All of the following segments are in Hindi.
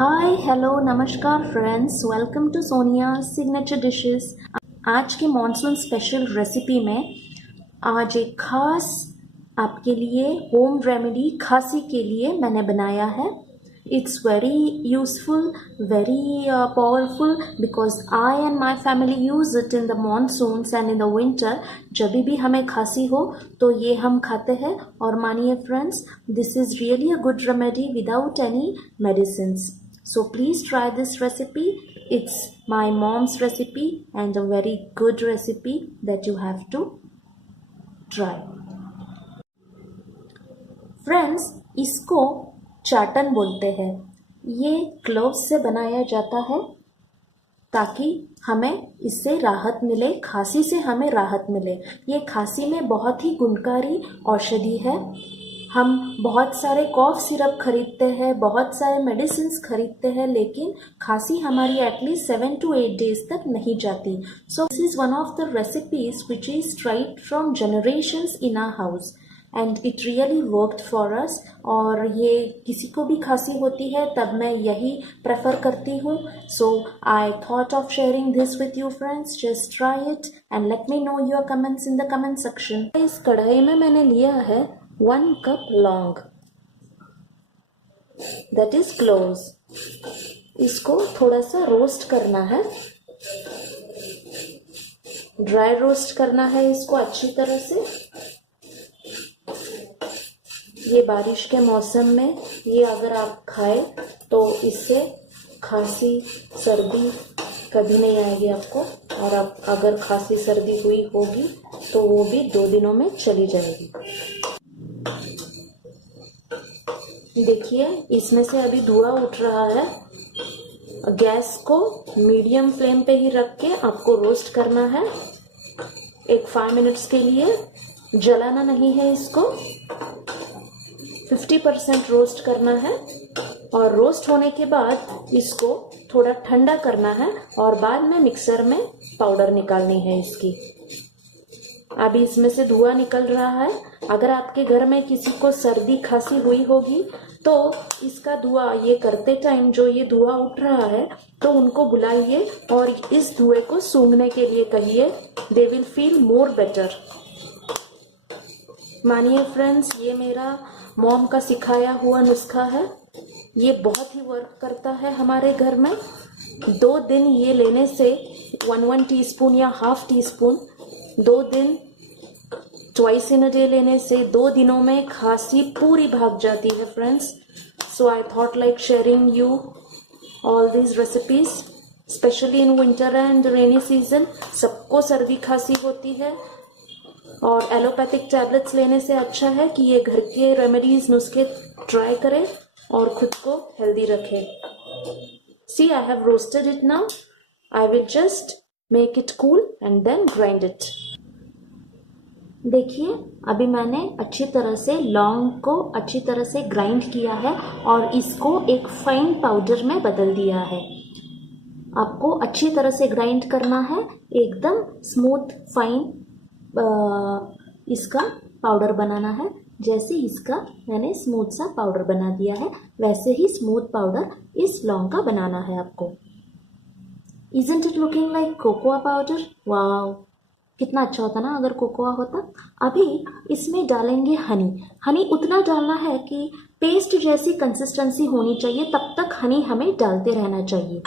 हाय हेलो नमस्कार friends, welcome to Sonia signature dishes. आज के मॉनसून स्पेशल रेसिपी में आज एक खास आपके लिए होम रेमेडी खांसी के लिए मैंने बनाया है। It's very useful, very powerful because I and my family use it in the monsoons and in the winter. जब भी हमें खांसी हो तो ये हम खाते हैं और मानिए friends, this is really a good remedy without any medicines. So please try this recipe. It's my mom's recipe and a very good recipe that you have to try. Friends, इसको चाटन बोलते हैं. ये क्लोव्स से बनाया जाता है ताकि हमें इससे राहत मिले, खांसी से हमें राहत मिले. ये खांसी में बहुत ही गुणकारी औषधि है. हम बहुत सारे कॉफ सिरप खरीदते हैं, बहुत सारे मेडिसिन्स खरीदते हैं, लेकिन खांसी हमारी एटलीस्ट 7 to 8 days तक नहीं जाती. So this is one of the recipes which is tried from generations in our house and it really worked for us. और ये किसी को भी खांसी होती है तब मैं यही प्रेफर करती हूँ. So I thought of sharing this with you friends. Just try it and let me know your comments in the comment section. इस कढ़ाई में मैंने लिया है 1 cup लौंग, दैट इज क्लोव्स. इसको थोड़ा सा रोस्ट करना है, ड्राई रोस्ट करना है इसको अच्छी तरह से. ये बारिश के मौसम में ये अगर आप खाए तो इससे खांसी सर्दी कभी नहीं आएगी आपको. और आप अगर खांसी सर्दी हुई होगी तो वो भी 2 दिनों में चली जाएगी. देखिए इसमें से अभी धुआं उठ रहा है. गैस को मीडियम फ्लेम पे ही रख के आपको रोस्ट करना है एक 5 मिनट्स के लिए. जलाना नहीं है इसको. 50% रोस्ट करना है और रोस्ट होने के बाद इसको थोड़ा ठंडा करना है और बाद में मिक्सर में पाउडर निकालनी है इसकी. अभी इसमें से धुआं निकल रहा है. अगर आपके घर में किसी को सर्दी खांसी हुई होगी तो इसका धुआं ये करते टाइम जो ये धुआं उठ रहा है तो उनको बुलाइए और इस धुएं को सूंघने के लिए कहिए. They will feel more better. मानिए फ्रेंड्स, ये मेरा मॉम का सिखाया हुआ नुस्खा है. ये बहुत ही वर्क करता है हमारे घर में. 2 दिन ये लेने से 1 टीस्पून या हाफ टीस्पून 2 दिन ट्वाइस इन अ डे लेने से 2 दिनों में खांसी पूरी भाग जाती है friends. So I thought like sharing you all these recipes specially in winter and rainy season. सबको सर्दी खांसी होती है और एलोपैथिक टैबलेट्स लेने से अच्छा है कि ये घर के रेमेडीज नुस्खे ट्राई करें और खुद को हेल्दी रखें. See I have roasted it now. I will just make it cool and then grind it. देखिए अभी मैंने अच्छी तरह से लौंग को अच्छी तरह से ग्राइंड किया है और इसको एक फाइन पाउडर में बदल दिया है. आपको अच्छी तरह से ग्राइंड करना है, एकदम स्मूथ फाइन इसका पाउडर बनाना है. जैसे इसका मैंने स्मूथ सा पाउडर बना दिया है वैसे ही स्मूथ पाउडर इस लौंग का बनाना है आपको. Isn't it looking like cocoa powder? Wow, कितना अच्छा होता ना अगर कोकोआ होता. अभी इसमें डालेंगे हनी. हनी उतना डालना है कि पेस्ट जैसी कंसिस्टेंसी होनी चाहिए, तब तक हनी हमें डालते रहना चाहिए.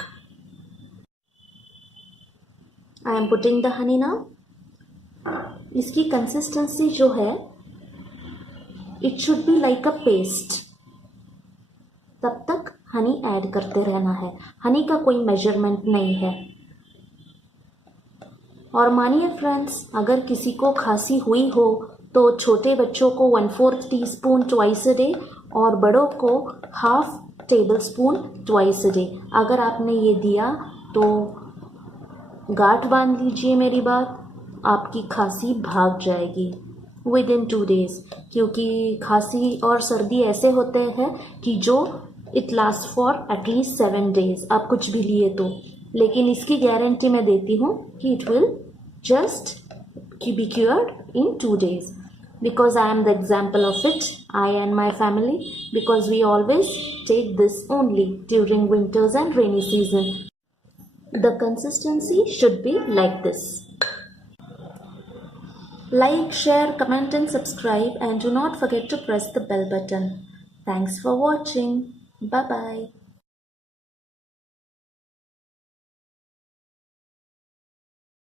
I am putting the honey now. इसकी कंसिस्टेंसी जो है it should be like a paste. तब तक हनी ऐड करते रहना है. हनी का कोई मेजरमेंट नहीं है. और मानिए फ्रेंड्स, अगर किसी को खांसी हुई हो तो छोटे बच्चों को 1/4 टीस्पून ट्वाइस अ डे और बड़ों को half table spoon twice a day. अगर आपने ये दिया तो गांठ बांध लीजिए मेरी बात, आपकी खांसी भाग जाएगी विद इन 2 days. क्योंकि खांसी और सर्दी ऐसे होते हैं कि जो it last for at least 7 days. आप कुछ भी लिए तो, लेकिन इसकी गारंटी मैं देती हूँ कि it will just be cured in 2 days. because I am the example of it, I and my family, because we always take this only during winters and rainy season. The consistency should be like this. Like, share, comment and subscribe, and do not forget to press the bell button. Thanks for watching. Bye bye.